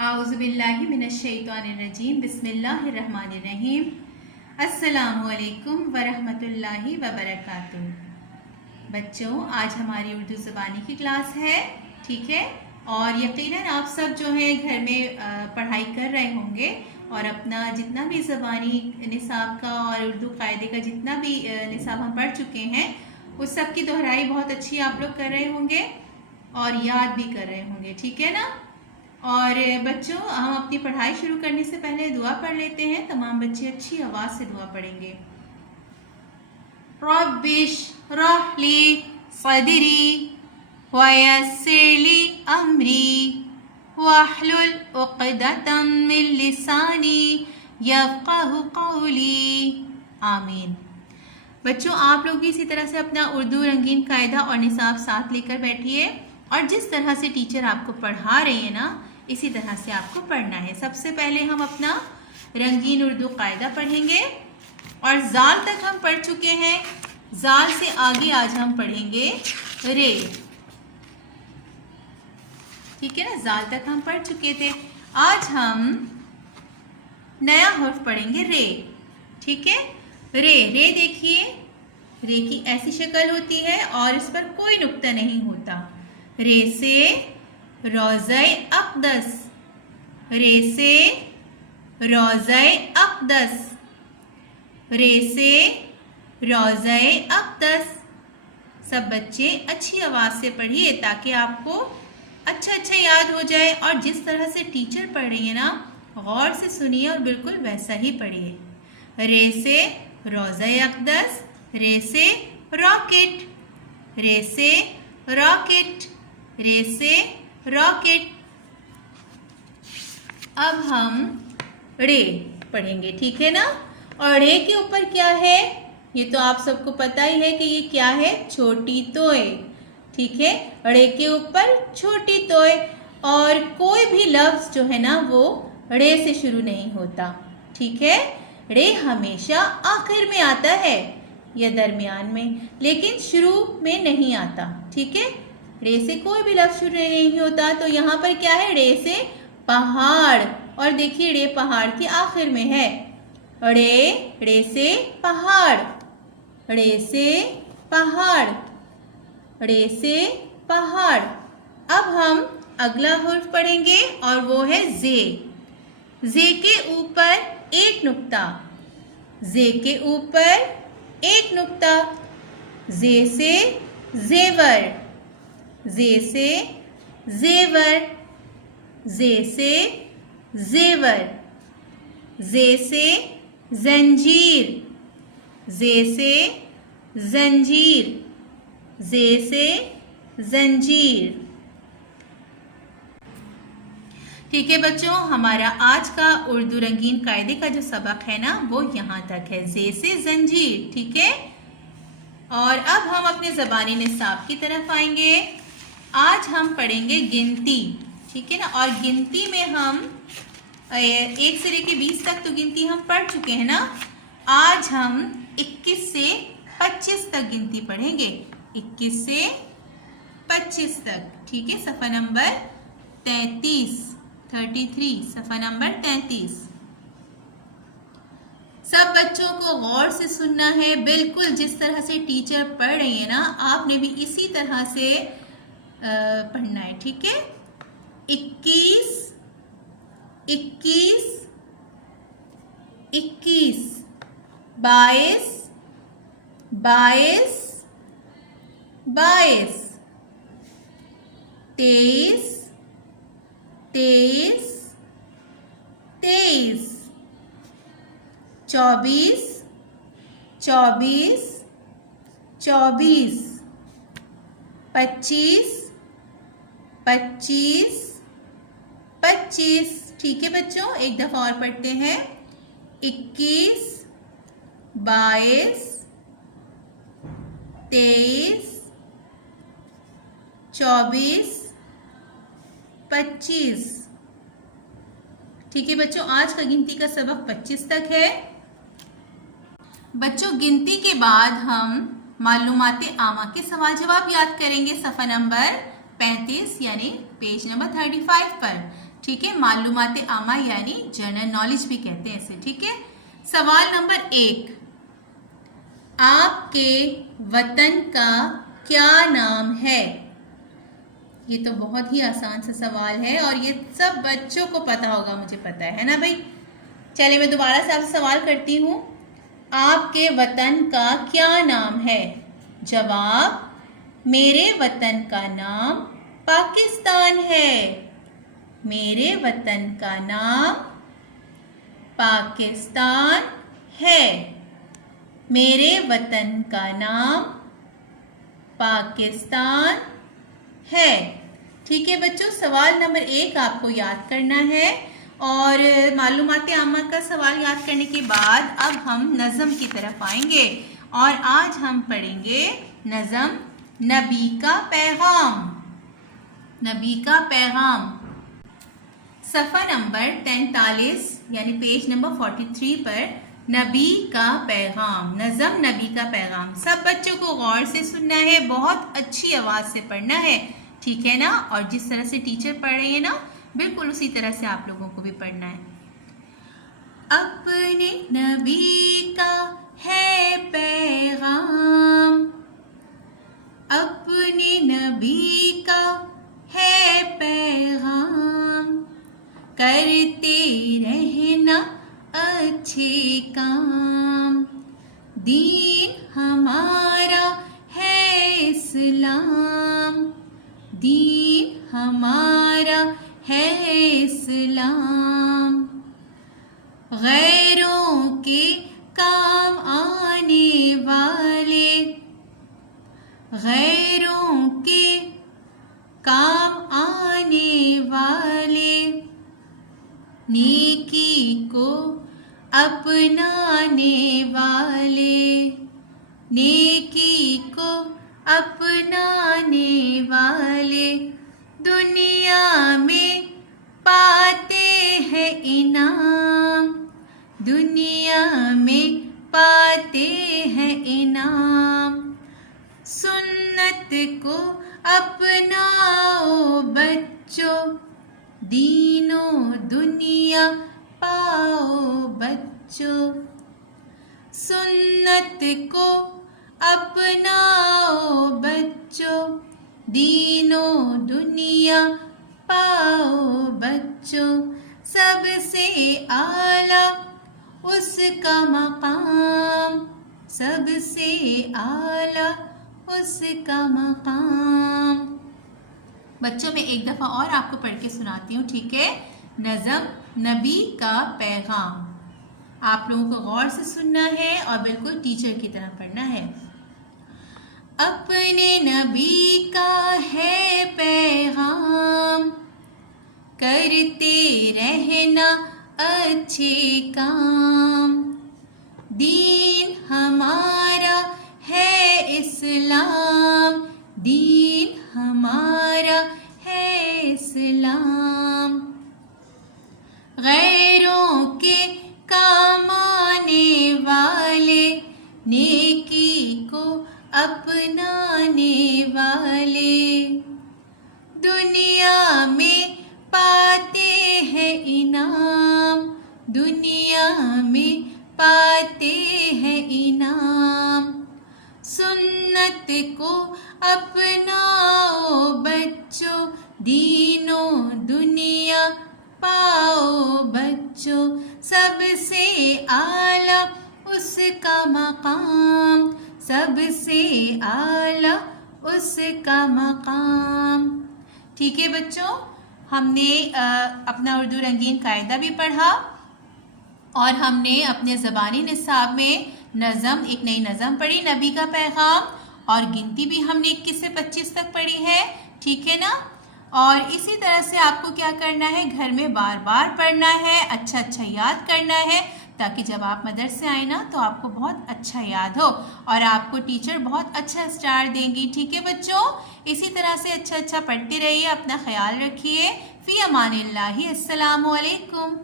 आउज़ुबिल्लाहि मिनश्शैतानिर्रजीम बिस्मिल्लाहिर्रहमानिर्रहीम। अस्सलामुअलैकुम वरहमतुल्लाहि वबरकातुहू। बच्चों, आज हमारी उर्दू ज़बानी की क्लास है, ठीक है। और यकीनन आप सब जो है घर में पढ़ाई कर रहे होंगे और अपना जितना भी ज़बानी निसाब का और उर्दू कायदे का जितना भी निसाब हम पढ़ चुके हैं उस सब की दोहराई बहुत अच्छी आप लोग कर रहे होंगे और याद भी कर रहे होंगे, ठीक है ना। और बच्चों, हम अपनी पढ़ाई शुरू करने से पहले दुआ पढ़ लेते हैं। तमाम बच्चे अच्छी आवाज़ से दुआ पढ़ेंगे। रब्बिश रहली सदरी वयस्सिरली अमरी वहलुल उक़दतम मिन लिसानी यफ़क़हू क़ौली। आमीन। बच्चों, आप लोग भी इसी तरह से अपना उर्दू रंगीन कायदा और निसाब साथ लेकर बैठिए और जिस तरह से टीचर आपको पढ़ा रही है ना, इसी तरह से आपको पढ़ना है। सबसे पहले हम अपना रंगीन उर्दू कायदा पढ़ेंगे और जाल तक हम पढ़ चुके हैं। जाल से आगे आज हम पढ़ेंगे रे, ठीक है ना। जाल तक हम पढ़ चुके थे। आज हम नया हर्फ पढ़ेंगे रे, ठीक है। रे देखिए, रे की ऐसी शक्ल होती है और इस पर कोई नुक्ता नहीं होता। रे से रोज़े अक़दस, रे से रोज़े अक़दस, रे से रोज़े अक़दस। सब बच्चे अच्छी आवाज़ से पढ़िए ताकि आपको अच्छा याद हो जाए और जिस तरह से टीचर पढ़ रही है ना, गौर से सुनिए और बिल्कुल वैसा ही पढ़िए। रे से रोज़े अक़दस, रे से रॉकेट, रे से रॉकेट, रे से रॉकेट। अब हम रे पढ़ेंगे, ठीक है ना। और रे के ऊपर क्या है, ये तो आप सबको पता ही है कि ये क्या है, छोटी तोय, ठीक है। रे के ऊपर छोटी तोय और कोई भी लफ्ज़ जो है ना वो रे से शुरू नहीं होता, ठीक है। रे हमेशा आखिर में आता है या दरमियान में, लेकिन शुरू में नहीं आता, ठीक है। रे से कोई भी लफ्ज़ शुरू नहीं होता। तो यहाँ पर क्या है, रे से पहाड़, और देखिए रे पहाड़ के आखिर में है। रे से पहाड़, रे से पहाड़, रे से पहाड़। अब हम अगला हर्फ पढ़ेंगे और वो है जे। जे के ऊपर एक नुक्ता, जे के ऊपर एक नुक्ता। जे से जेवर, जे से जेवर, जे से जेवर, जे से जंजीर, जे से जंजीर, जे से जंजीर। ठीक है बच्चों, हमारा आज का उर्दू रंगीन कायदे का जो सबक है ना वो यहाँ तक है, जे से जंजीर, ठीक है। और अब हम अपने ज़बानी निसाब की तरफ आएंगे। आज हम पढ़ेंगे गिनती, ठीक है ना। और गिनती में हम 1 से लेकर 20 तक तो गिनती हम पढ़ चुके हैं ना। आज हम 21 से 25 तक गिनती पढ़ेंगे, 21 से 25 तक, ठीक है। सफ़ा नंबर 33, सफ़ा नंबर 33। सब बच्चों को गौर से सुनना है, बिल्कुल जिस तरह से टीचर पढ़ रही है ना आपने भी इसी तरह से पढ़ना है, ठीक है। 21, 21, 21, 22, 22, 22, 23, 23, 23, 24, 24, 24, 25, 25, 25, ठीक है बच्चों। एक दफ़ा और पढ़ते हैं, 21, 22, 23, 24, 25, ठीक है बच्चों। आज का गिनती का सबक 25 तक है। बच्चों, गिनती के बाद हम मालूमाते आमा के सवाल जवाब याद करेंगे सफ़ा नंबर 35 यानी पेज नंबर 35 पर। ठीक है, मालूमात आमा यानी जनरल नॉलेज भी कहते हैं इसे। ठीक है, सवाल नंबर 1, आपके वतन का क्या नाम है? ये तो बहुत ही आसान सा सवाल है और ये सब बच्चों को पता होगा, मुझे पता है ना भाई। चलिए मैं दोबारा से आपसे सवाल करती हूँ, आपके वतन का क्या नाम है? जवाब, मेरे वतन का नाम पाकिस्तान है। मेरे वतन का नाम पाकिस्तान है। मेरे वतन का नाम पाकिस्तान है। ठीक है बच्चों, सवाल नंबर 1 आपको याद करना है और मालूमात आमा का सवाल याद करने के बाद अब हम नज़म की तरफ आएंगे और आज हम पढ़ेंगे नज़म नबी का पैगाम। नबी का पैगाम, सफ़ा नंबर 43 यानी पेज नंबर 43 पर नबी का पैगाम, नज़म नबी का पैगाम। सब बच्चों को गौर से सुनना है, बहुत अच्छी आवाज़ से पढ़ना है, ठीक है ना? और जिस तरह से टीचर पढ़ रही है ना, बिल्कुल उसी तरह से आप लोगों को भी पढ़ना है। अपने नबी का है पैगाम, अपने नबी का है पैगाम, करते रहना अच्छे काम, दीन हमारा है इस्लाम, दीन हमारा है इस्लाम, गैरों के काम आने वाले, गैरों के काम आने वाले, नेकी को अपनाने वाले, नेकी को अपनाने वाले, दुनिया में पाते हैं इनाम, दुनिया में पाते हैं इनाम, सुन्नत को अपनाओ बच्चों, दीनो दुनिया पाओ बच्चों, सुन्नत को अपनाओ बच्चों, दीनो दुनिया पाओ बच्चों, सबसे आला उसका मकाम, सबसे आला उसका मकाम। बच्चों मैं एक दफ़ा और आपको पढ़ के सुनाती हूँ, ठीक है? नज़म नबी का पैगाम, आप लोगों को गौर से सुनना है और बिल्कुल टीचर की तरह पढ़ना है। अपने नबी का है पैगाम, करते रहना अच्छे काम, दीन हमारा है इस्लाम, दीन हमारा है इस्लाम, गैरों के काम आने वाले, नेकी को अपनाने वाले, दुनिया में पाते हैं इनाम, दुनिया में पाते हैं इनाम, सुन्नत को अपनाओ बच्चों, दीनो दुनिया पाओ बच्चों, सबसे आला उसका मकाम, सबसे आला उसका मकाम। ठीक है बच्चों, हमने अपना उर्दू रंगीन कायदा भी पढ़ा और हमने अपने ज़बानी निसाब में नज़म, एक नई नज़म पढ़ी नबी का पैगाम, और गिनती भी हमने 21 से 25 तक पढ़ी है, ठीक है ना? और इसी तरह से आपको क्या करना है, घर में बार बार पढ़ना है, अच्छा अच्छा याद करना है, ताकि जब आप मदरसे आए ना तो आपको बहुत अच्छा याद हो और आपको टीचर बहुत अच्छा स्टार देंगी। ठीक है बच्चों, इसी तरह से अच्छा अच्छा पढ़ते रहिए, अपना ख्याल रखिए। फ़ी अमानिल्लाहि, अस्सलामु अलैकुम।